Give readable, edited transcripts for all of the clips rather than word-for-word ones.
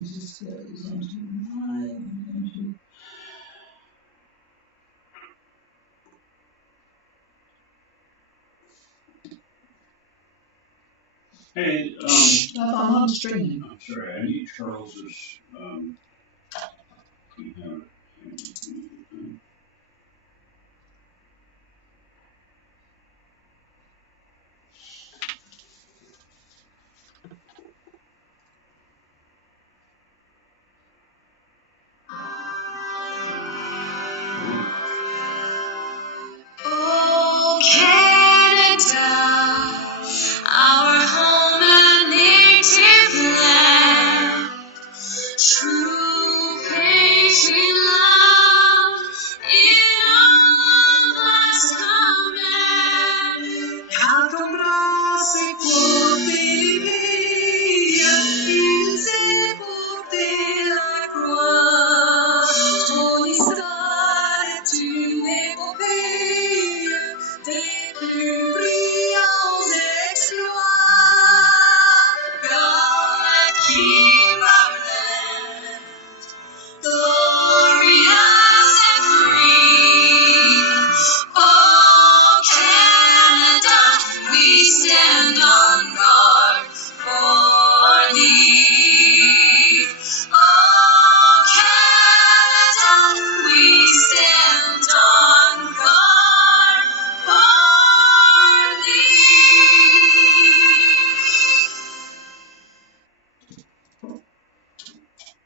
Just goes on to live. I'm going to. Hey, I'm on streaming. I'm sorry, I need Charles's, you know, Oh, Canada, our home and native land. True patriot love in all of us command. Calcombrase por vivir, quince por de la croix. Ton histoire est une épopée des plus brillants exploits. God keep our land glorious and free. Oh, Canada, we stand on guard for thee. Oh, Canada, we stand on guard for thee.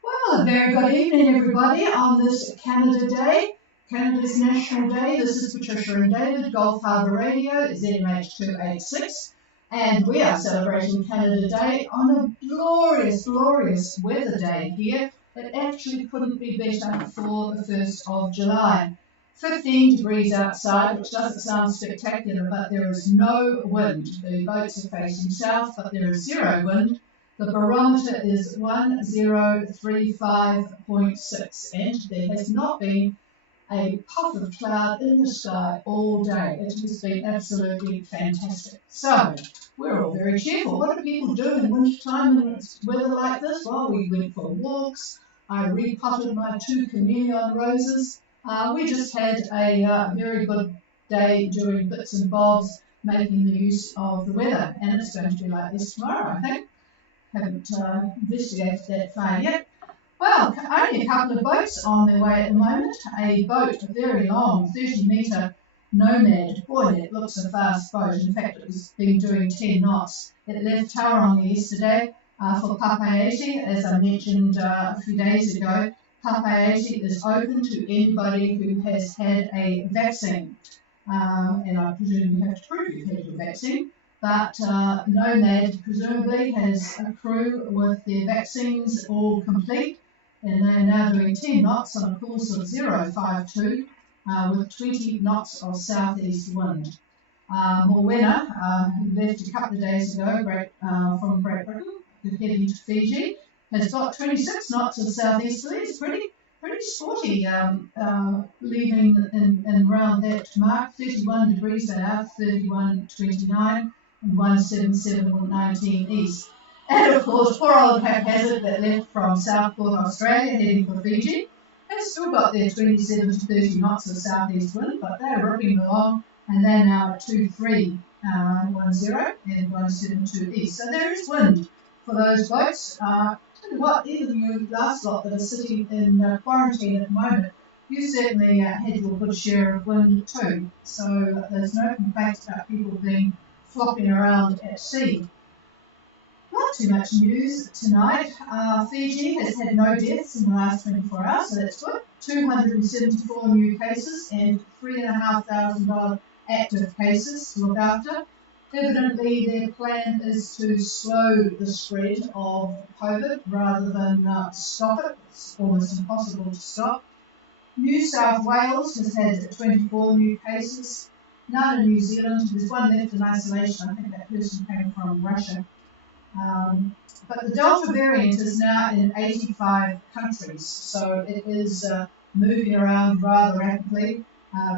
Well, a very good evening, everybody, on this Canada Day, Canada's National Day. This is Patricia and David, Gulf Harbour Radio, ZMH286, and we are celebrating Canada Day on a glorious, glorious weather day here. It actually couldn't be better for the 1st of July. 15 degrees outside, which doesn't sound spectacular, but there is no wind. The boats are facing south, but there is zero wind. The barometer is 1035.6, and there has not been a puff of cloud in the sky all day. It has been absolutely fantastic. So, we're all very cheerful. What do people do in wintertime when it's weather like this? Well, we went for walks. I repotted my 2 chameleon roses. We just had a very good day doing bits and bobs, making the use of the weather, and it's going to be like this tomorrow, I think. Haven't investigated that far yet. Well, only a couple of boats on their way at the moment. A boat, a very long, 30-metre Nomad. Boy, it looks a fast boat. In fact, it was been doing 10 knots. It left Tauranga yesterday for Papeete, as I mentioned a few days ago. Papeete is open to anybody who has had a vaccine. And I presume you have to prove you've had your vaccine. But Nomad presumably has a crew with their vaccines all complete, and they're now doing 10 knots on a course of 052 with 20 knots of southeast wind. Morwenna, who left a couple of days ago from Great Britain, heading to Fiji, has got 26 knots of southeasterly. It's pretty sporty leaving in around that mark. 31 degrees south, 31.29. And 177.19 east. And of course, poor old Haphazard that left from Southport, Australia, heading for Fiji, has still got their 27 to 30 knots of southeast wind, but they're ripping along, and they're now at 2310 and 172 east. So there is wind for those boats. Tell you what, even you last lot that are sitting in quarantine at the moment, you certainly had your good share of wind too. So there's no complaints about people being flopping around at sea. Not too much news tonight. Fiji has had no deaths in the last 24 hours, so that's good. 274 new cases and 3,500 active cases to look after. Evidently, their plan is to slow the spread of COVID rather than stop it. It's almost impossible to stop. New South Wales has had 24 new cases. None in New Zealand. There's one left in isolation. I think that person came from Russia. But the Delta variant is now in 85 countries, so it is moving around rather rapidly,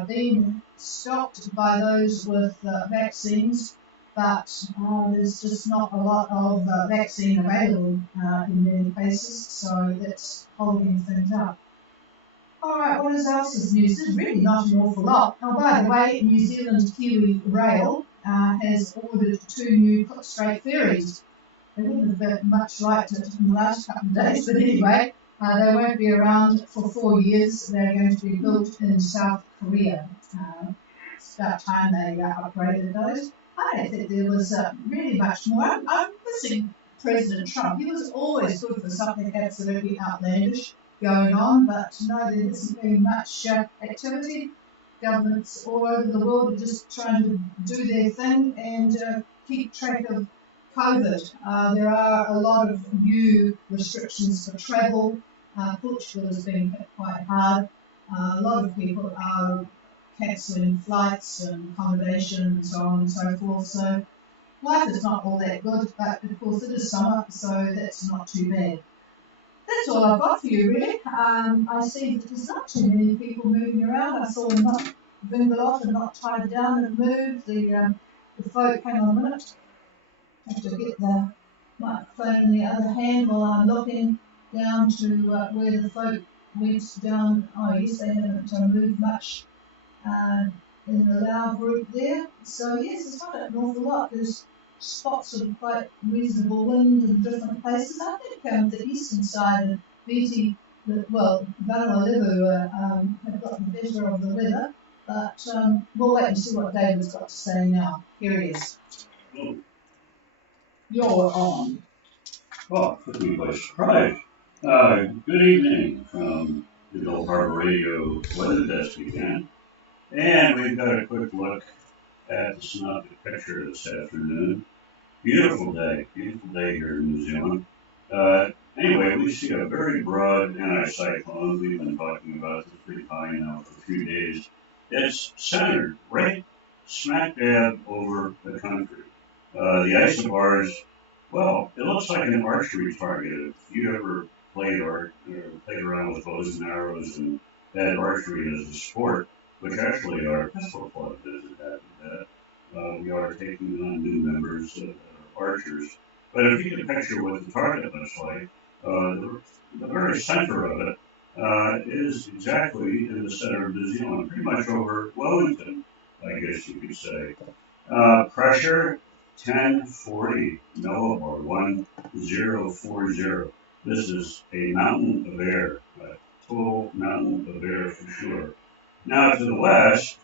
being stopped by those with vaccines. but there's just not a lot of vaccine available in many places, so that's holding things up. All right, what else is news? There's really not an awful lot. Oh, by the way, New Zealand Kiwi Rail has ordered 2 new straight ferries. They wouldn't have much liked it in the last couple of days, but anyway, they won't be around for 4 years. They're going to be built in South Korea. It's about time they upgraded those. I don't think there was really much more. I'm missing President Trump. He was always good for something absolutely outlandish going on, but no, there hasn't been much activity. Governments all over the world are just trying to do their thing and keep track of COVID. There are a lot of new restrictions for travel. Portugal has been hit quite hard. A lot of people are cancelling flights and accommodation and so on and so forth. So life is not all that good, but of course it is summer, so that's not too bad. That's all I've got for you, really. I see that there's not too many people moving around. I saw them not vingled off and not tied down and moved. The folk, hang on a minute, I have to get the microphone in the other hand while I'm looking down to where the folk went down. Oh, yes, they haven't moved much in the Lao group there. So, yes, there's not an awful lot. There's spots of quite reasonable wind in different places. I think the eastern side of Viti, Vanuatu have gotten better of the weather, but we'll wait and see what David's got to say now. Here he is. You're on. Well, put me by surprise. Good evening from the old Harbour Radio weather desk again. And we've got a quick look at the synoptic picture this afternoon. Beautiful day here in New Zealand. Anyway, we see a very broad anticyclone. We've been talking about this pretty high now for a few days. It's centered right smack dab over the country. The isobars, well, it looks like an archery target. If you ever played around with bows and arrows and had archery as a sport, which actually our pistol club does that. We are taking on new members, archers. But if you can picture what the target looks like, the very center of it is exactly in the center of New Zealand, pretty much over Wellington, I guess you could say. Pressure 1040 millibar, 1040. This is a mountain of air, a total mountain of air for sure. Now to the west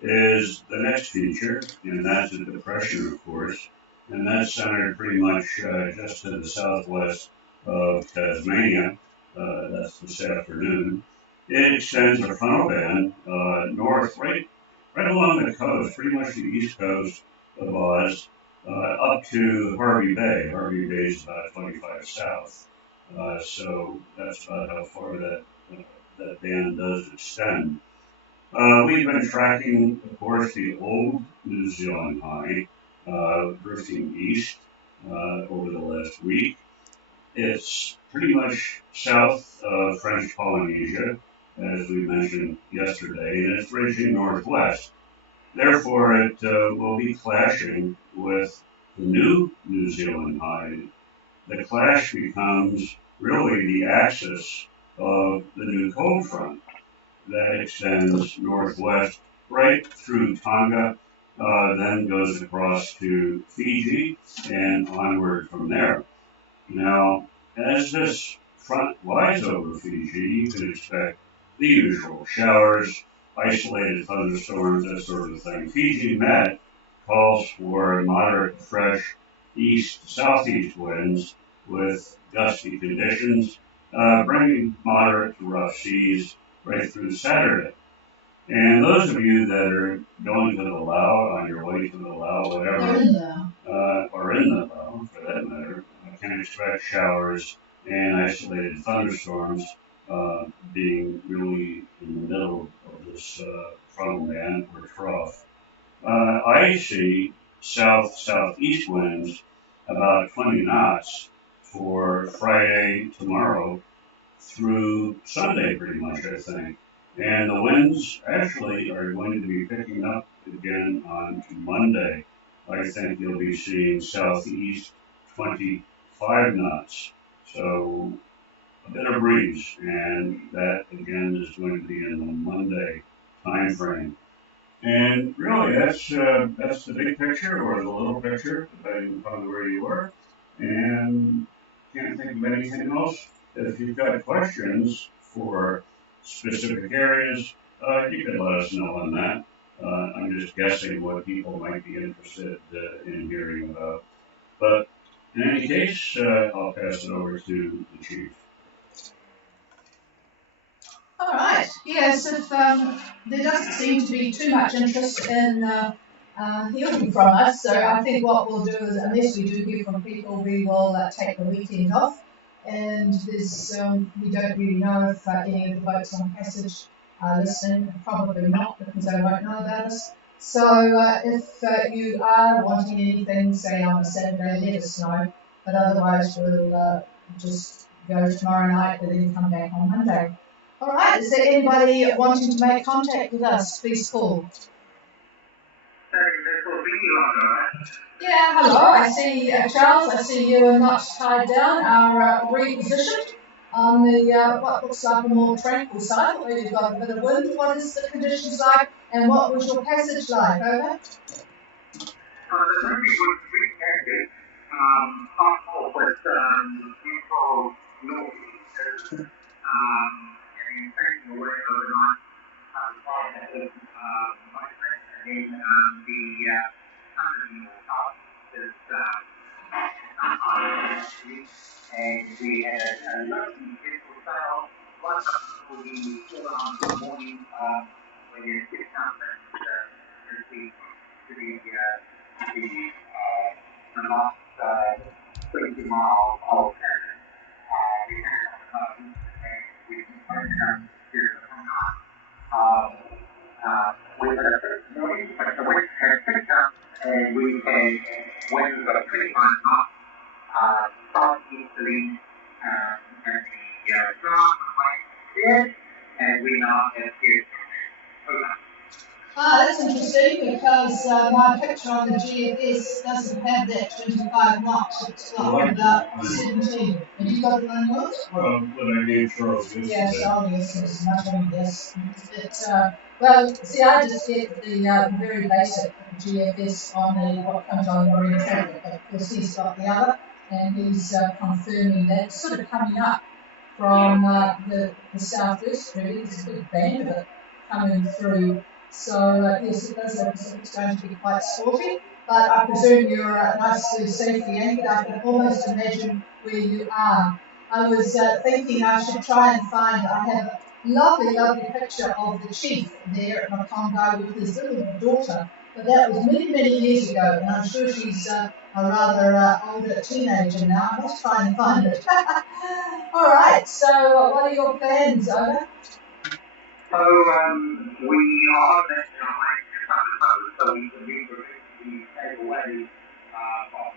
is the next feature, and that's a depression, of course, and that's centered pretty much just to the southwest of Tasmania. That's this afternoon. It extends a frontal band north, right along the coast, pretty much the east coast of Oz, up to Harvey Bay. Harvey Bay is about 25 south, so that's about how far that band does extend. We've been tracking, of course, the old New Zealand high, drifting east over the last week. It's pretty much south of French Polynesia, as we mentioned yesterday, and it's raging northwest. Therefore, it will be clashing with the new New Zealand high. The clash becomes really the axis of the new cold front that extends northwest right through Tonga, then goes across to Fiji and onward from there. Now, as this front lies over Fiji, you can expect the usual showers, isolated thunderstorms, that sort of thing. Fiji Met calls for moderate, fresh east-southeast winds with gusty conditions, bringing moderate to rough seas right through Saturday. And those of you that are going to the Lao, on your way to the Lao, whatever, or in the Lao, for that matter, can expect showers and isolated thunderstorms being really in the middle of this frontal band or trough. I see southeast winds about 20 knots for Friday, tomorrow, through Sunday pretty much, I think. And the winds actually are going to be picking up again on Monday. I think you'll be seeing southeast 25 knots. So a bit of breeze, and that again is going to be in the Monday time frame. And really, that's the big picture or the little picture, depending upon where you are. And can't think of anything else. If you've got questions for specific areas, you can let us know on that. I'm just guessing what people might be interested in hearing about. But in any case, I'll pass it over to the chief. All right. Yes, if there doesn't seem to be too much interest in hearing from us, so I think what we'll do is, unless we do hear from people, we will take the weekend off. And there's we don't really know if any of the boats on passage are listening. Probably not, because they won't know about us. So if you are wanting anything, say on a Saturday, let us know. But otherwise, we'll just go tomorrow night and then come back on Monday. All right, is there anybody wanting to make contact with us? Please call. Yeah, hello. I see Charles. I see you are not tied down. Are repositioned on the what looks like a more tranquil side, where you've got a bit of wind. What is the conditions like, and what was your passage like? Over. The movie was reconnected, possible with neutral northeast, and taking away overnight, and then the company top is and we had a lovely beautiful sail. Lots of people we still on the morning when you get conference to the last 20 miles of we had and we come to we had a first morning, but the wind had picked up and we had winds of 25 knots southeasterly and the ground was clear and we now have here over. That's interesting because my picture on the GFS doesn't have that 25 knots. It's got about 17. Have you got it on yours? Well, what I gave Charles yesterday. Yeah, Charles, yes, it's much on yes. Well, see, I just get the very basic GFS on the what comes on the marine traffic, but of course he's got the other, and he's confirming that. It's sort of coming up from the southwest, really. There's a big band of it coming through. So, yes, it does look as if it's going to be quite sporty, but I presume you're nicely safely anchored. I can almost imagine where you are. I was thinking I should try and find, I have a lovely, lovely picture of the chief there at Macongo with his little daughter, but that was many, many years ago, and I'm sure she's a rather older teenager now. I must try and find it. All right, so what are your plans, Over? So we are investing on so we can take away from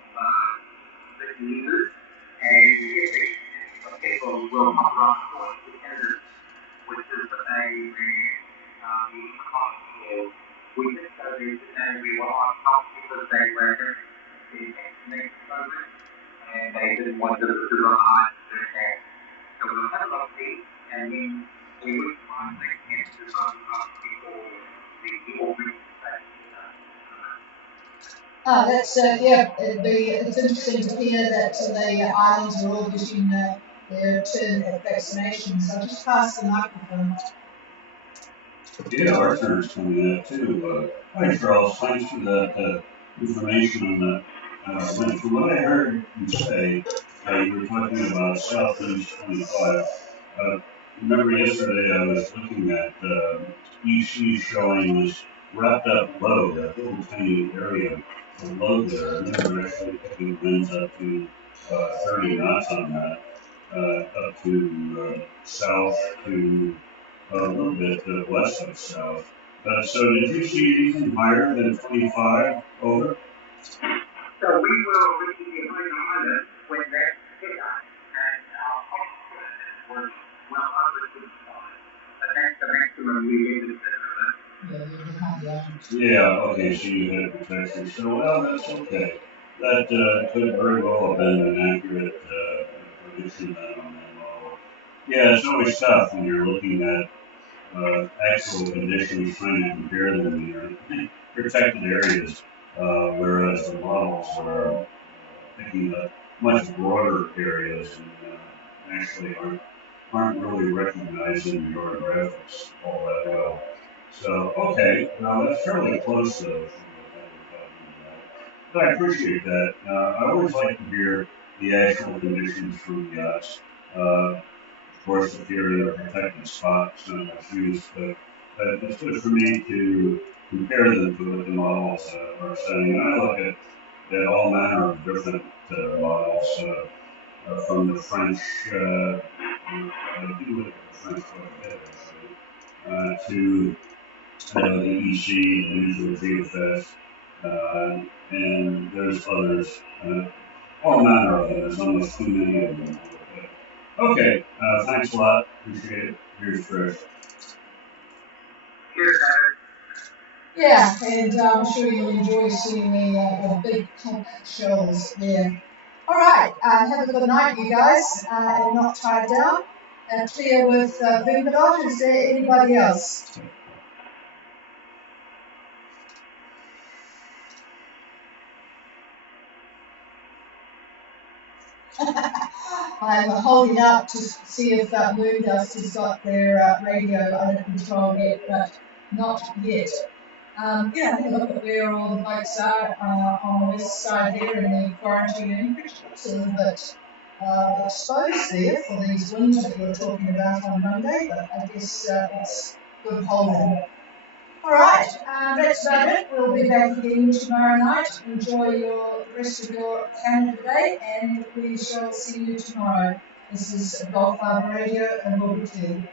the users and if people will come around for together, which is the thing we just go to today we were on top because they were the next moment and they didn't want to do it on their so we'll have a lot of these and then we would find the cancers on people, the people who That's yeah. It's interesting to hear that the islands are all getting their turn at vaccination. So just pass the microphone. Yeah, our turn's coming up too. Hi, Charles. Thanks for that information on that. From what I heard you say, you were talking about Southeast 25. Remember yesterday I was looking at EC showing this wrapped up low, that little tiny area of low there, and they were actually picking winds up to 30 knots on that, up to south to a little bit west of south. So did you see anything higher than 25 over? So we will reach behind the island when that hit us, and our was well over 25. But that's the maximum we needed to do. Yeah, you can hardly own it. Yeah, okay, so you had protection. So, well, that's okay. That could very well have been an accurate prediction then on that model. Yeah, it's always tough when you're looking at actual conditions, trying to compare them in your protected areas, whereas the models are picking up much broader areas and actually aren't really recognizing your graphics all that well. So, okay, now that's fairly close though from what we're talking about. But I appreciate that. I always like to hear the actual conditions from the yachts. Of course, if you're in a protected spot, it's not much use, but it's good for me to compare them to what the models are saying. And I look at all manner of different models from the French. I do look at the French quite a bit, actually, to the EC, the usual GFS, and there's others. All manner of them. There's almost too many of them. Okay, thanks a lot. Appreciate it. Here's Trish. Here's Harbour. Yeah, and I'm sure you'll enjoy seeing the big compact shells there. All right, have a good night, you guys, and not tied down. Clear with Vingadot. Is there anybody else? I'm holding up to see if Moondust has got their radio under control yet, but not yet. Yeah, have a look at where all the boats are on the west side there in the quarantine anchorage. Looks a little bit exposed there for these winds that you were talking about on Monday, but I guess it's good holding. All right, that's about it. We'll be back again tomorrow night. Enjoy the rest of your Canada Day, and we shall see you tomorrow. This is Gulf Harbour Radio, and we'll be